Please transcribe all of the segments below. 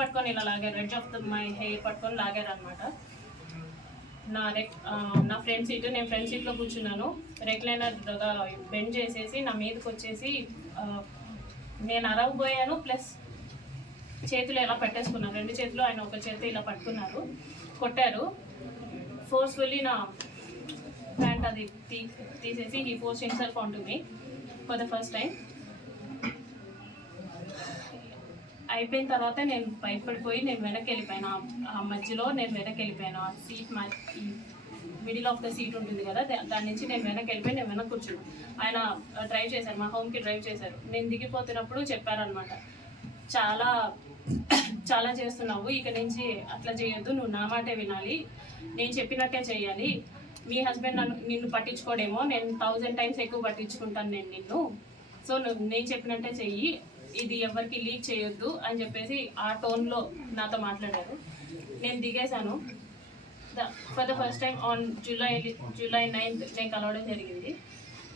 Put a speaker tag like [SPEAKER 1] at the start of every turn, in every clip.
[SPEAKER 1] పట్టుకొని ఇలా లాగారు. Red of the my hair పట్టుకొని లాగారు అనమాట నా రెక్ నా ఫ్రంట్ సీట్ నేను ఫ్రంట్ సీట్లో కూర్చున్నాను. రెక్లైనర్ బెండ్ చేసేసి నా మీదకి వచ్చేసి నేను అరవబోయాను ప్లస్ చేతులు ఇలా పెట్టేసుకున్నాను. రెండు చేతులు ఆయన ఒక చేతి ఇలా పట్టుకున్నారు. కొట్టారు. ఫోర్స్ఫుల్లీ నా ప్యాంట్ అది తీ తీసేసి ఈ ఫోర్స్ హిమ్సెల్ఫ్ ఉంటుంది మీ ఫర్ ద ఫస్ట్ టైం అయిపోయిన తర్వాత నేను భయపడిపోయి నేను వెనక్కి వెళ్ళిపోయాను ఆ- మధ్యలో నేను వెనక్కి వెళ్ళిపోయాను ఆ సీట్ మా మిడిల్ ఆఫ్ ద సీట్ ఉంటుంది కదా దాని నుంచి నేను వెనక్కి వెళ్ళిపోయి నేను వెనక్కి కూర్చున్నాను ఆయన డ్రైవ్ చేశారు మా హోమ్కి డ్రైవ్ చేశారు. నేను దిగిపోతున్నప్పుడు చెప్పారనమాట చాలా చాలా చేస్తున్నావు ఇక నుంచి అట్లా చేయొద్దు నువ్వు నా మాటే వినాలి. నేను చెప్పినట్టే చేయాలి మీ హస్బెండ్ నన్ను నిన్ను పట్టించుకోడేమో నేను థౌజండ్ టైమ్స్ ఎక్కువ పట్టించుకుంటాను నేను నిన్ను. సో నువ్వు నేను చెప్పినట్టే చెయ్యి ఇది ఎవరికి లీక్ చేయొద్దు అని చెప్పేసి ఆ టోన్లో నాతో మాట్లాడారు. నేను దిగేశాను. For the first time on July July ninth నేను కలవడం జరిగింది.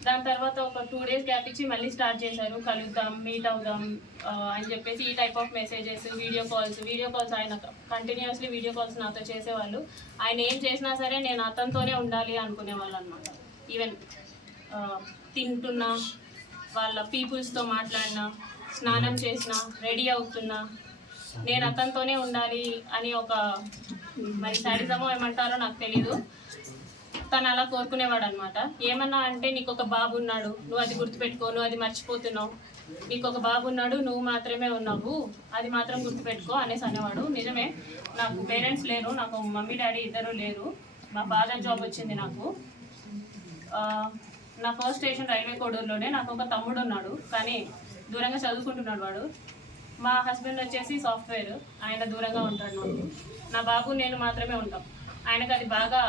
[SPEAKER 1] దాని తర్వాత ఒక టూ డేస్ గ్యాప్ ఇచ్చి మళ్ళీ స్టార్ట్ చేశారు. కలుద్దాం మీట్ అవుదాం అని చెప్పేసి ఈ type of messages video calls video calls ఆయన కంటిన్యూస్లీ వీడియో కాల్స్ నాతో చేసేవాళ్ళు. ఆయన ఏం చేసినా సరే నేను అతనితోనే ఉండాలి అనుకునేవాళ్ళు అనమాట ఈవెన్ తింటున్నా వాళ్ళ పీపుల్స్తో మాట్లాడినా స్నానం చేసినా రెడీ అవుతున్నా నేను అతనితోనే ఉండాలి అని ఒక మరి సరిజమో ఏమంటారో నాకు తెలీదు. తను అలా కోరుకునేవాడు అనమాట ఏమన్నా అంటే నీకు ఒక బాబు ఉన్నాడు నువ్వు అది గుర్తుపెట్టుకో నువ్వు అది మర్చిపోతున్నావు. నీకు ఒక బాబు ఉన్నాడు నువ్వు మాత్రమే ఉన్నావు అది మాత్రం గుర్తుపెట్టుకో అనేసి అనేవాడు. నిజమే నాకు పేరెంట్స్ లేరు నాకు మమ్మీ డాడీ ఇద్దరు లేరు. మా ఫాదర్ జాబ్ వచ్చింది నాకు. నా ఫస్ట్ స్టేషన్ రైల్వే కోడూరులోనే నాకు ఒక తమ్ముడు ఉన్నాడు. కానీ దూరంగా చదువుకుంటున్నాడు వాడు. మా హస్బెండ్ వచ్చేసి సాఫ్ట్వేర్ ఆయన దూరంగా ఉంటాడు నాకు నా బాబు నేను మాత్రమే ఉంటాం. ఆయనకు అది బాగా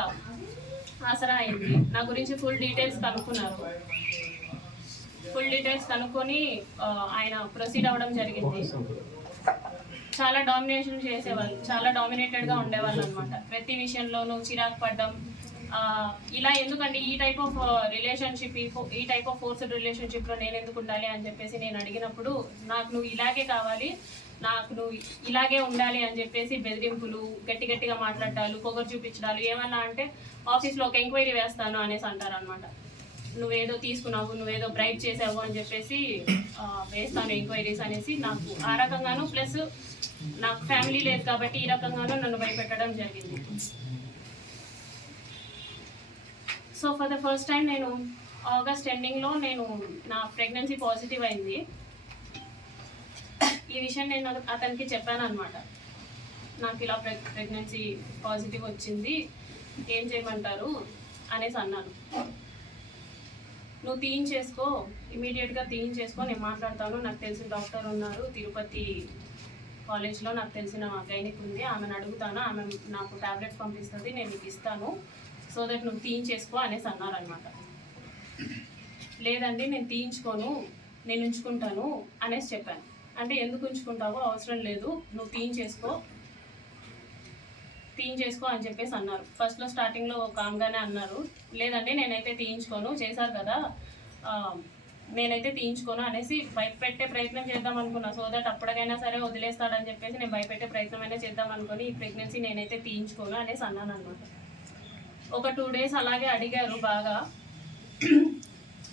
[SPEAKER 1] ఆసరా అయింది. నా గురించి ఫుల్ డీటెయిల్స్ కనుక్కున్నారు. ఫుల్ డీటెయిల్స్ కనుక్కొని ఆయన ప్రొసీడ్ అవ్వడం జరిగింది. చాలా డామినేషన్ చేసేవాళ్ళు. చాలా డామినేటెడ్గా ఉండేవాళ్ళు అనమాట ప్రతి విషయంలోనూ చిరాకు పడ్డం ఇలా ఎందుకండి ఈ టైప్ ఆఫ్ రిలేషన్షిప్ ఈ ఈ టైప్ ఆఫ్ ఫోర్స్డ్ రిలేషన్షిప్లో నేను ఎందుకు ఉండాలి అని చెప్పేసి నేను అడిగినప్పుడు నాకు నువ్వు ఇలాగే కావాలి నాకు నువ్వు ఇలాగే ఉండాలి అని చెప్పేసి బెదిరింపులు గట్టి గట్టిగా మాట్లాడాలి పొగరు చూపించడాలు ఏమన్నా అంటే ఆఫీస్లో ఒక ఎంక్వైరీ వేస్తాను అనేసి అంటారు అనమాట నువ్వేదో తీసుకున్నావు నువ్వేదో బ్రైట్ చేసావు అని చెప్పేసి వేస్తాను ఎంక్వైరీస్ అనేసి నాకు ఆ రకంగాను ప్లస్ నాకు ఫ్యామిలీ లేదు కాబట్టి ఈ రకంగాను నన్ను భయపెట్టడం జరిగింది. So for the first time నేను ఆగస్ట్ ఎండింగ్లో నేను నా ప్రెగ్నెన్సీ పాజిటివ్ అయింది. ఈ విషయం నేను అతనికి చెప్పాను అనమాట నాకు ఇలా ప్రెగ్ ప్రెగ్నెన్సీ పాజిటివ్ వచ్చింది. ఏం చేయమంటారు? అనేసి అన్నాను. నువ్వు తీయించేసుకో ఇమీడియట్గా తీయించేసుకో నేను మాట్లాడతాను. నాకు తెలిసిన డాక్టర్ ఉన్నారు. తిరుపతి కాలేజ్లో నాకు తెలిసిన గైనిక్ ఉంది. ఆమెను అడుగుతాను. ఆమె నాకు ట్యాబ్లెట్ పంపిస్తుంది. నేను నీకు ఇస్తాను. సో దట్ నువ్వు తీయించేసుకో అనేసి అన్నారనమాట లేదండి నేను తీయించుకోను నేను ఉంచుకుంటాను అనేసి చెప్పాను. అంటే ఎందుకు ఉంచుకుంటావో అవసరం లేదు నువ్వు తీయించేసుకో తీయించేసుకో అని చెప్పేసి అన్నారు. ఫస్ట్లో స్టార్టింగ్లో కామ్గానే అన్నారు. లేదండి నేనైతే తీయించుకోను చేశారు కదా నేనైతే తీయించుకోను అనేసి భయపెట్టే ప్రయత్నం చేద్దాం అనుకున్నా. సో దట్ అప్పటికైనా సరే వదిలేస్తాడని చెప్పేసి నేను భయపెట్టే ప్రయత్నం అయినా చేద్దాం అనుకుని ఈ ప్రెగ్నెన్సీ నేనైతే తీయించుకోను అనేసి అన్నాను అనమాట ఒక టూ డేస్ అలాగే అడిగారు బాగా.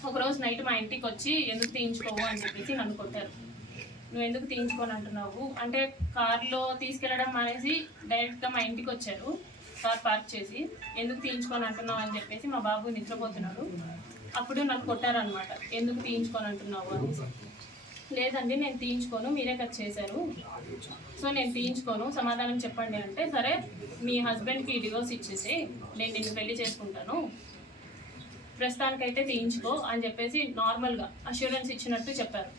[SPEAKER 1] ఒకరోజు నైట్ మా ఇంటికి వచ్చి ఎందుకు తీయించుకోవు? అని చెప్పేసి నన్ను కొట్టారు. నువ్వు ఎందుకు తీయించుకొని అంటున్నావు? అంటే కార్లో తీసుకెళ్ళడం మానేసి డైరెక్ట్గా మా ఇంటికి వచ్చారు. కార్ పార్క్ చేసి ఎందుకు తీయించుకొని అంటున్నావు? అని చెప్పేసి మా బాబు నిద్రపోతున్నాడు. అప్పుడు నన్ను కొట్టారనమాట ఎందుకు తీయించుకొని అంటున్నావు? అని. లేదండి నేను తీయించుకోను మీరే కట్ చేశారు. సో నేను తీయించుకోను. సమాధానం చెప్పండి అంటే సరే మీ హస్బెండ్కి డివోర్స్ ఇచ్చేసి నేను నిన్ను పెళ్ళి చేసుకుంటాను. ప్రస్తుతానికైతే తీయించుకో అని చెప్పేసి నార్మల్గా అష్యూరెన్స్ ఇచ్చినట్టు చెప్పారు.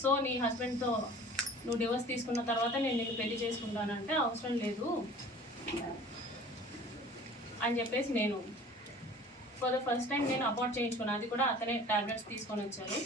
[SPEAKER 1] సో నీ హస్బెండ్తో నువ్వు డివోర్స్ తీసుకున్న తర్వాత నేను నిన్ను పెళ్ళి చేసుకుంటానంటే అవసరం లేదు అని చెప్పేసి నేను ఫర్ ద ఫస్ట్ టైం నేను అబార్ట్ చేయించుకున్నాను అది కూడా అతనే టాబ్లెట్స్ తీసుకొని వచ్చారు.